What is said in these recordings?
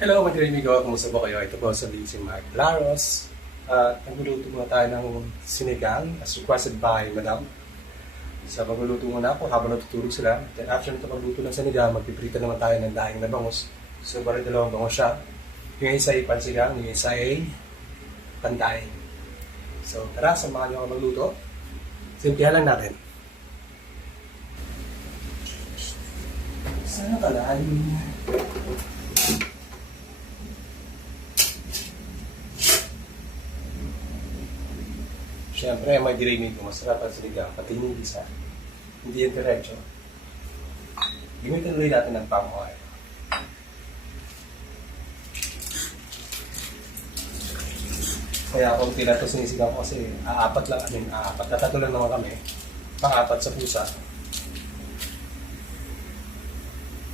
Hello mga kaibigan, kumusta po kayo? Ito po sa si Mark Laros. Nagluluto muna tayo ng sinigang as requested by Madam. So magluluto muna ako habang natutulog sila. Then after nito pagluto ng sinigang, magpiprito naman tayo ng daing na bangus. So bali dalawang bangus siya. Yung isa ay pansigang, yung isa ay pandaing. So tara, samahan niyo ako magluto. Simplihan lang natin. Sana kalaan. Siyempre, may dirinig ko, masarap ang sinigang, pati yung isa. Hindi yan diretso. Gamitin ulit natin ng palm oil. Kaya kung tila ito sinisigaw ko kasi aapat lang, tatlo lang naman kami. Pang-apat sa pusa.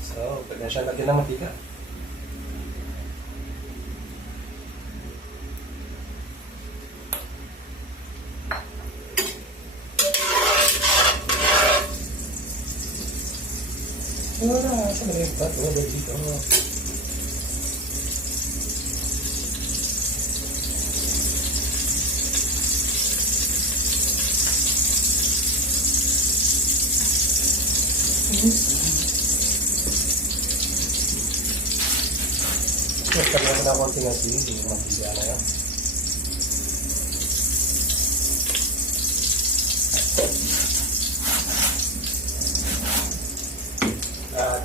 So, pwede na siya lagyan ng mantika. Wala, saan na yung pato dito? Kaya mo na konti ng sili, yung mantika na yan.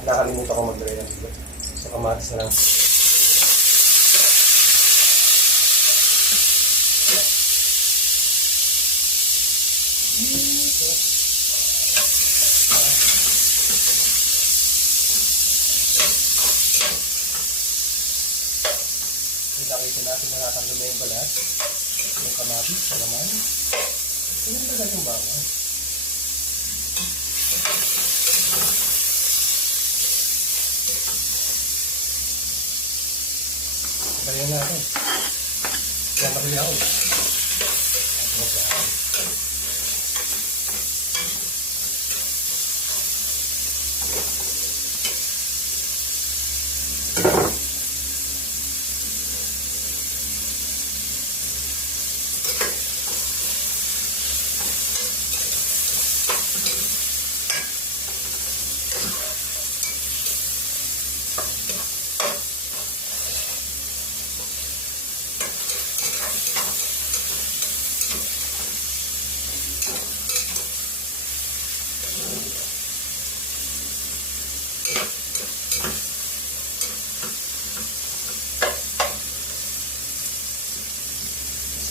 Nakalimutan ko mag-dry ng sila. So, kamatis na lang. Nakita natin na natanggal yung balat. Yung kamatis, sa laman. Yung tagal yung bawang. Kaya natin. Kaya makili ako.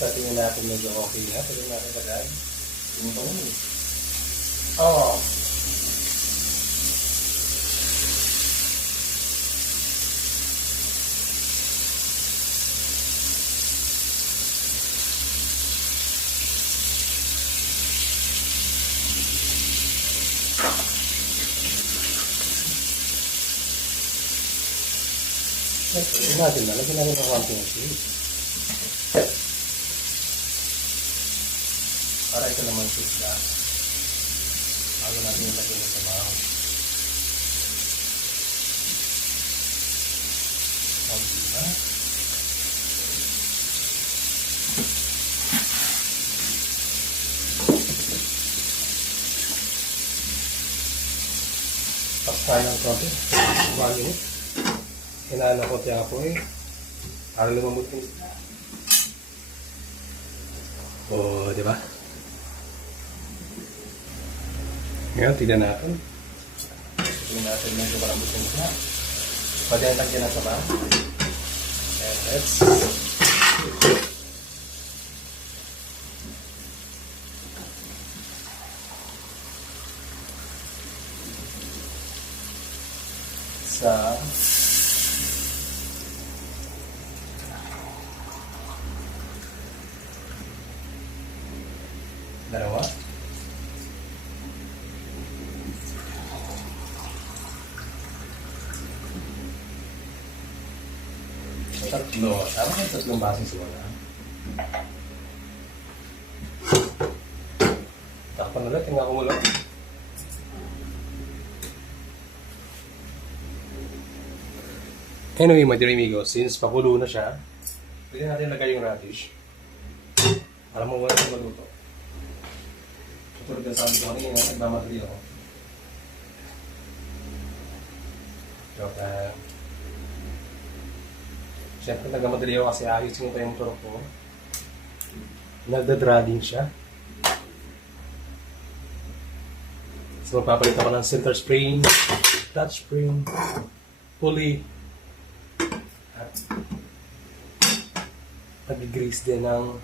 Sa tingin natin medyo okay na. Pwede natin lagay. Tingin ko muna. Oo. Tingin natin na. Lagyan natin ng konting cheese. Para ito naman sisla. Bago natin yung lagyan ng sabaw. Konti na. Paksa ng konti. 1 minute. Hinaan ko tiya po para lumamot yung isla. O, di ba? Ngayon, tignan natin. Tignan natin medyo marambot yung isla. Pwede ang lagyan ng sabaw. And let's sa dalawa. Tatlo. Tama yung tatlong basong siwala. Takpan ulit. Tingnan ko mula. Anyway, my dear amigo, since pakulo na siya, pwede natin lagay yung radish. Para mo wala sa maluto. Tutulog na sabi ko kanina, nagmamadali ako. Joke lang. Siyempre, nagmamadali ako kasi ayusin ko pa yung turok ko. Nagdadrading siya. So, magpapalit ako ng center spring, touch spring, pulley, at nag-grease din ng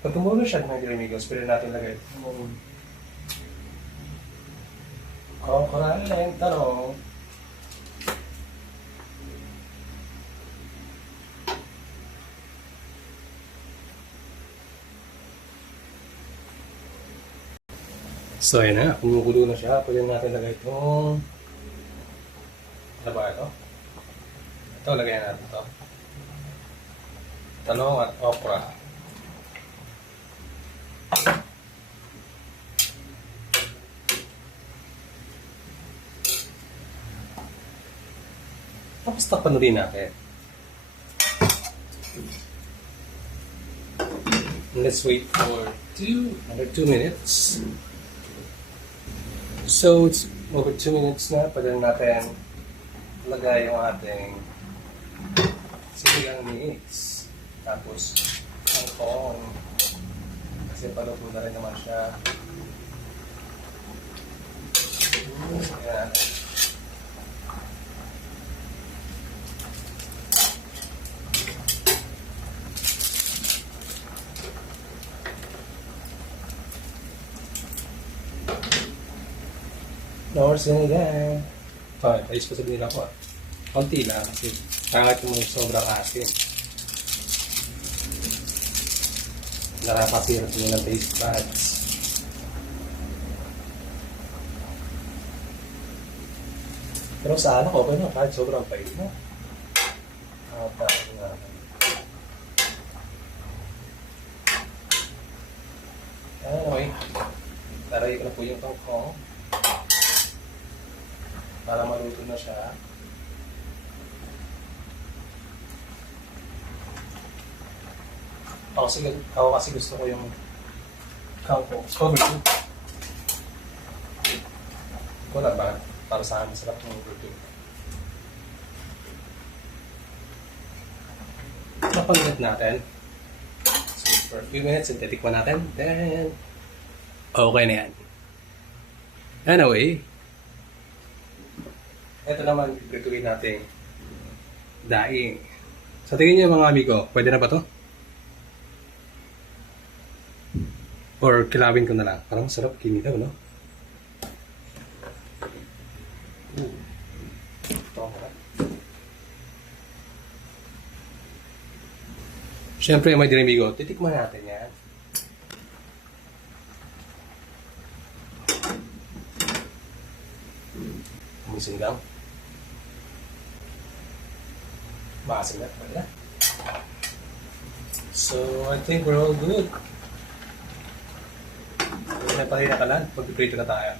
Pag tumulo siya, mga dear amigos, pwede natin lagay itong coconut talong. So, ayan na. Kumukulo na siya. Pwede natin lagay itong... Ano ba ito? Ito, lagayan natin ito. Talong at okra. Tapos tapan rin natin. Let's wait for another 2 minutes. So, it's over 2 minutes na. Pwede natin lagay yung ating sinigang mix. Tapos, ang kong. Kasi paluto na rin naman siya. Ayan. Or sinigang. Ayos pa sabihin ako. Konti lang kasi pangit mo yung sobrang asin. Narapasira mo ng taste buds. Pero sa anak, okay na. Kahit sobrang pait na. Anyway, taray ko na po yung tangkong. Para maluto na siya. Ako kasi gusto ko yung kangkong. Cover soup. Ito lang ba? Para sa akin, masarap yung luto. Napaglit natin. So, for a few minutes, titikman natin. Then, okay na yan. Anyway, ito naman, prituin natin daing. Sa tingin niyo mga amigo, pwede na ba to? Or kilawin ko na lang. Parang masarap kinilaw, no? Siyempre, my dear amigo, titikman natin yan. Umisin lang. Maasin na, pala. So, I think we're all good. May pahina ka lang, mag-prito na tayo.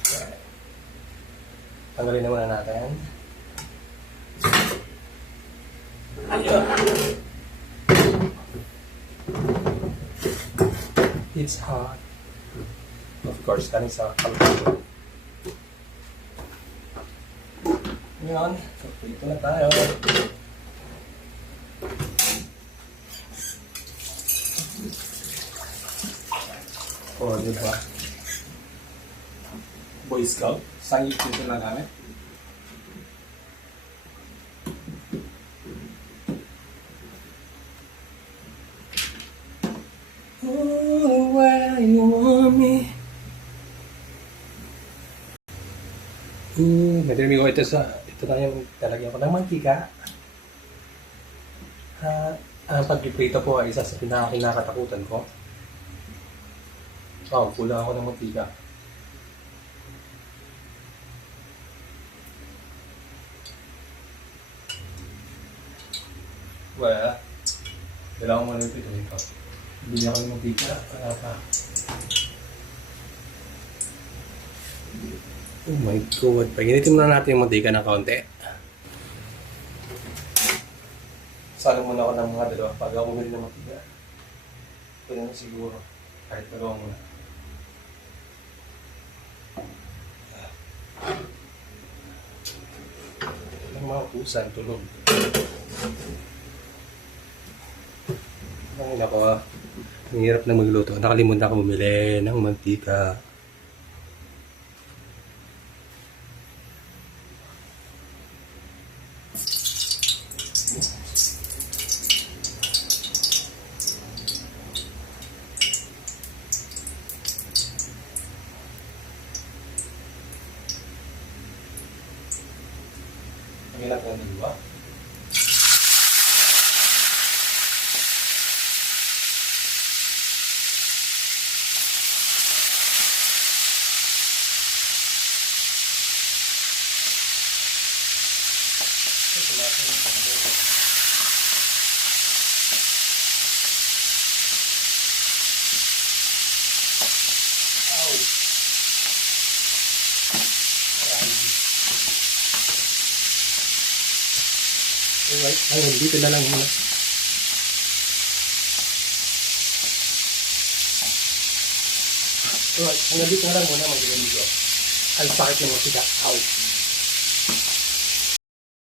Okay. Tanggalin na muna natin. Ayun. It's hot. Of course, kanin sa kalpado. Ngayon, prito na tayo. O, diba? Boy Scout. Sangit dito na namin. Oh, where you want me. Madami ko ito na yung talagyan ko ng mantika. Ang pag-prito po ay isa sa pinakakinakatakutan ko. Kulang ako ng mantika. Well, kailangan mo na ito. Bili ako ng mantika. Kaya pa. Oh my God. Paginitin muna natin yung mantika ng kaunti. Salo muna ako ng mga dalawa pag ako bumili ng mantika. Ito na siguro. Kahit dalawa muna. Ang mga pusan, tulog. Ang ina ko ah. Ang hirap na magluto. Nakalimutan ako bumili ng mantika. Ang hirap na diba? Alright, hanggang dito na lang muna. Alright, hanggang dito na lang muna mag-video. Ang sakit ng musika. Ow!